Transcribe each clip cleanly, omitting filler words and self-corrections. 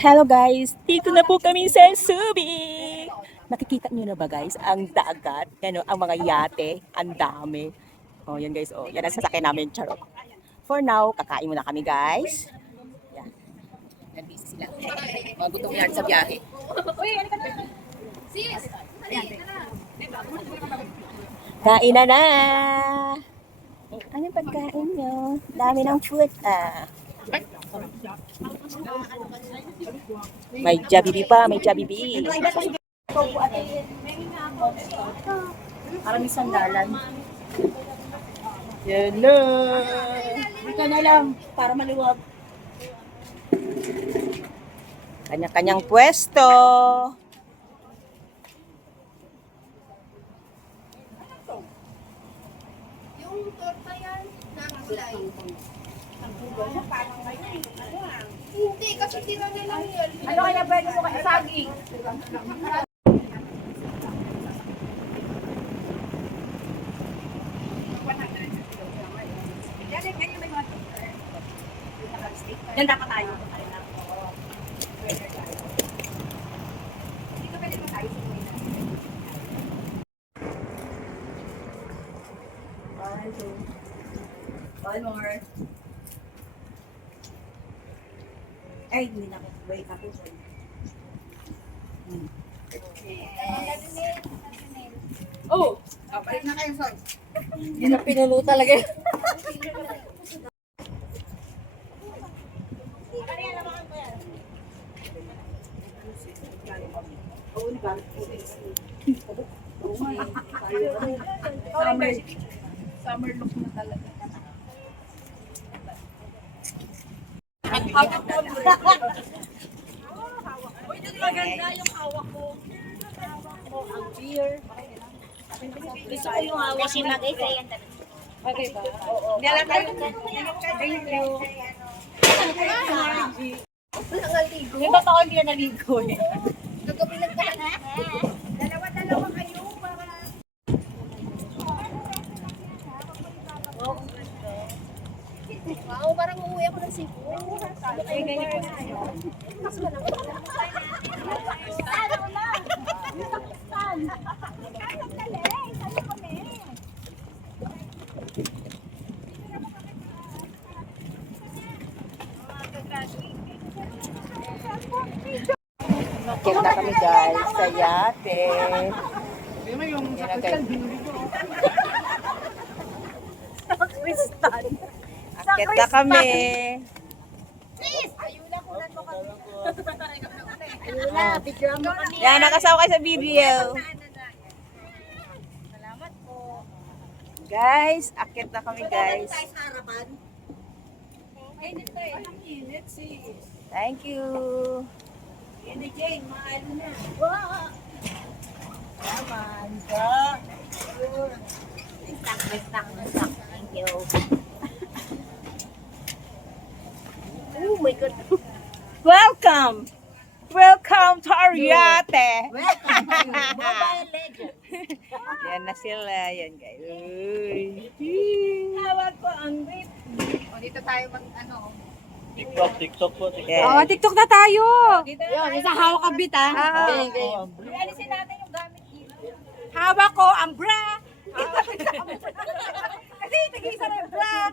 Hello guys, dito na po kami sa Subic. Nakikita niyo na ba guys, ang dagat, ano, ang mga yate, ang dami. Oh, yan guys, oh, yan ang sasakyan namin, charot. For now, kakain muna kami guys. Yan, yan busy sila. Mga gutom yan sa biyahe. Kain na na! Ano yung pagkain nyo? Dami ng food ah. May Jollibee pa, may Jollibee. Parang may sandalan. Yan na. Dito na lang, para maluwag. Kanya-kanyang pwesto. Yung torta yan, nakulay. Hindi, kasi tira na lang yun. Ano kaya pwede mo kaya saging? Yan dapat tayo. One more. Ay, hindi na ako. Wait ako. Oh! Balik na kayo, Sol. Hindi na pinulo talaga. Summer look na talaga. Uy, dito maganda yung hawak ko. Ang beer. Gusto ko yung hawak. Kasi mag-isa yan talaga. Okay ba? Oo. Hindi alam tayo. Thank you. Walang aligo. Yung totoo hindi na naligo eh. Gagabilag ka lang. Dalawa-dalawa kayo para... Wow, parang uuwi ako ng Cebu. Okay, ganyan po. Check na kami guys sa yate. Yan na guys. Kristal. Akit na kami. Ayula, picture mo kami. Yan, nakasama kayo sa video. Salamat po. Guys, akit na kami guys. Thank you. Thank you. Oh my God. Welcome! Welcome to our yate! Mobile Legends. Yan na sila. Yan guys. Uy. Hawak ko ang grip. O, dito tayo mag, ano, TikTok po. Yan. TikTok na tayo. Yun, isa hawak ang bit ah. alisin natin yung gamit dito. Hawak ko ang bra. Kasi tag-isa na yung bra.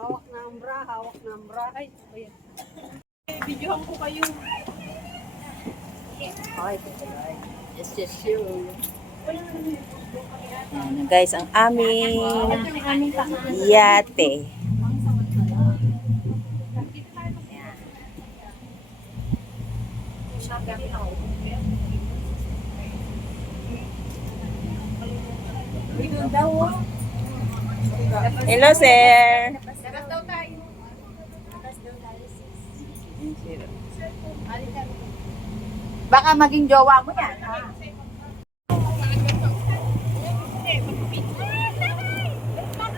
Hawak na ang bra, hawak na ang bra. Ay, ayan. Videohan ko kayo. It's just you. Yan, guys, ang aming yate. Hello, sir. Labas daw tayo. Baka maging jowa mo yan.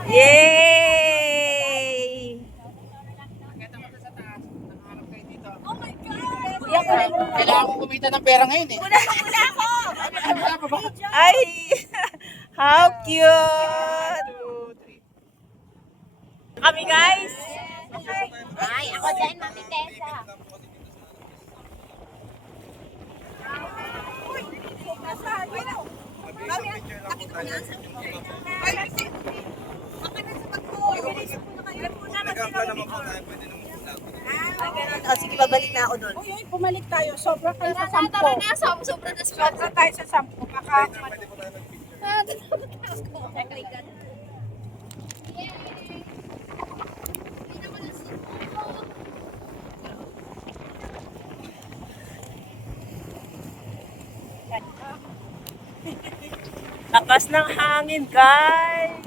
Yay! Kailangan ko kumita ng pera ngayon eh. Ay! How cute! Kami guys! Ay, ako din, Mami Tessa. Oh, sige, babalik na ako doon. Uy, pumalik tayo. Sobra kayo sa 10. Tara na, sobra na sa Sobra tayo sa 10. Baka Lakas ng hangin, guys!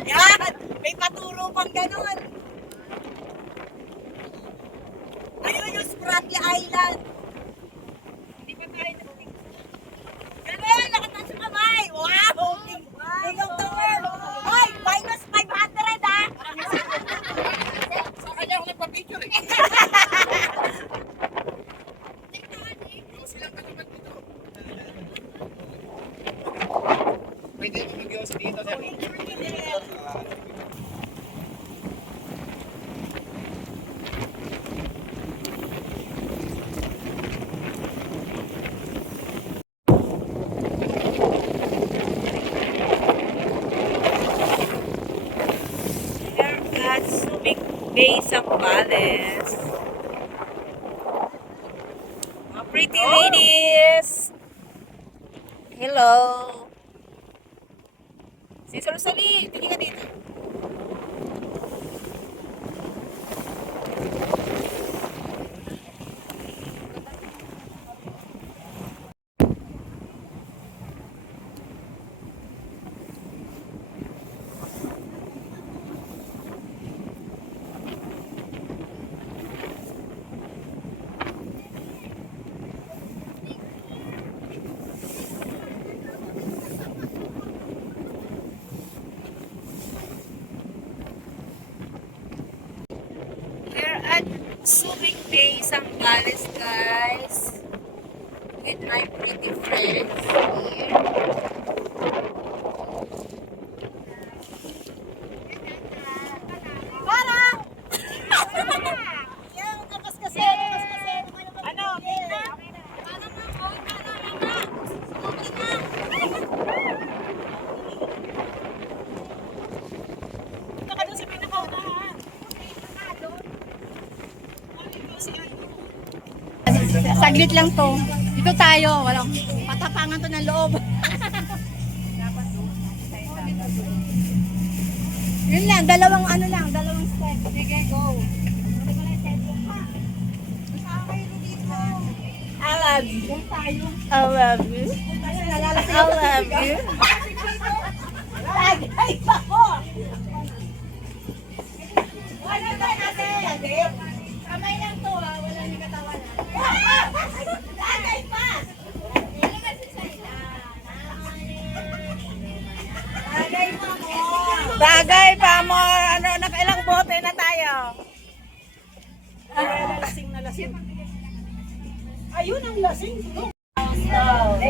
Yan! May paturo pang ganun! Ayun yung Spratly Island! Hindi pa tayo nagting... Ganun! Nakataas yung kamay! Wow! King of the world! Hoy! Minus 500 ah! Sa kanya ako nagpa-picture eh. Silang katapat dito. Pwede mo mag-iwas dito, sir. We're at Subic Bay, Zambales. Mga pretty ladies! Hello! Si Rosalie, tingin ka dito. We're at Subic Bay, Zambales, guys. With my pretty friends here. Parang! Yan, kapas kasi. Ano? Punta ka doon sa pinakaunahan. saglit lang to. Dito tayo. Walang patapangan to ng loob. Yun lang. Dalawang ano lang. Dalawang step. Sige, go. I love you. Tayo. I love you. I love you. Tagay pa ko! Wala ba natin? Kamay lang to ha, wala nang katawan ha. Tagay pa! Tagay pa mo! Bagay pa mo. Ano, nakailang bote na tayo? Lasing na lasing. Ayun ang lasing.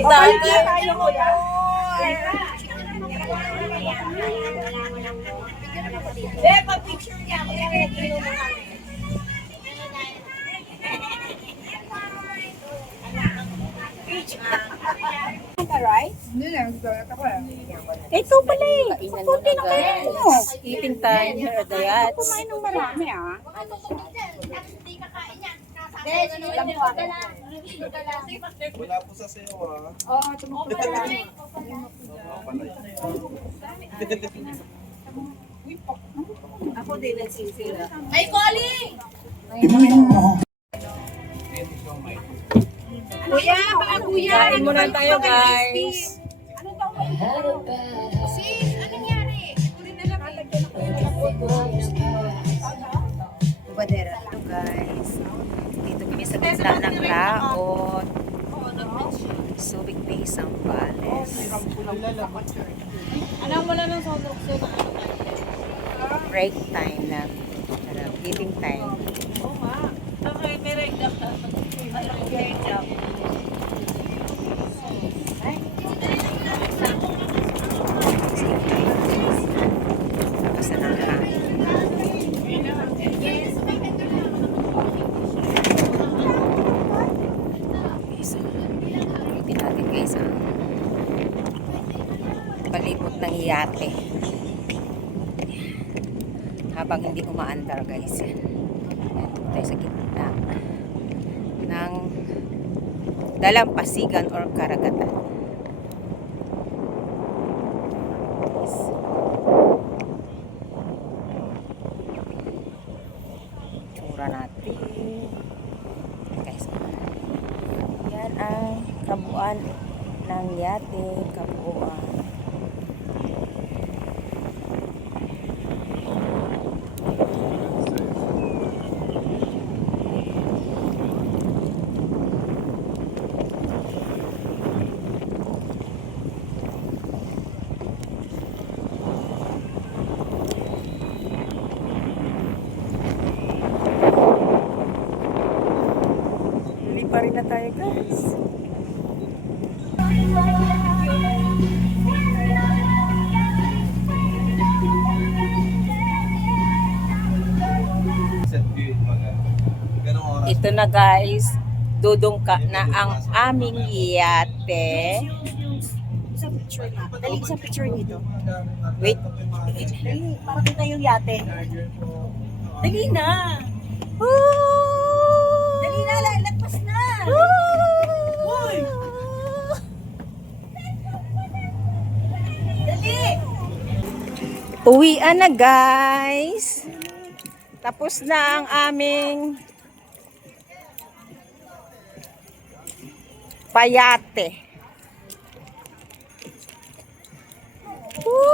Bagay tayo ko ya. Pag-picture niya, kaya nag-ilo mo nga. Right? Ito pala eh. Kunti na kayo. Eating time here at the yachts. Kumain ng marami ah. Wala po sa sayo ah. Oo, tumuko pa lang. Ako din nagsisira. Ay, Colin! Kuya, baka kuya. Kain muna tayo, guys. Ano daw ba? Sis, anong nangyari? Kunin na lang. Badera. Hello guys. Dito kami sa gitna ng laot. Subic Bay, Zambales. Alam mo lang ng sound rock na ano. Break time na. Eating time. Oo nga. Okay, may reg up. May reg up. Tapos na ng hangin. So, ulitin natin guys ang palibot ng yate. Habang hindi umaandar guys. Yan. Yan, tayo sa gitna ng dalampasigan or karagatan. Yes. Tsura natin. Guys. Yan ang kabuuan ng yate. Kabuuan. Huli pa rin na tayo guys. Set view yung mga. Ganong oras. Ito na guys. Dudungka na ang aming yate. Sa picture na. Dali sa picture nito. Wait. Dali, para kita yung yate. Dali na. Dali na, lalagpas na. Dali. Uwian na guys. Tapos na ang aming payate. Woo!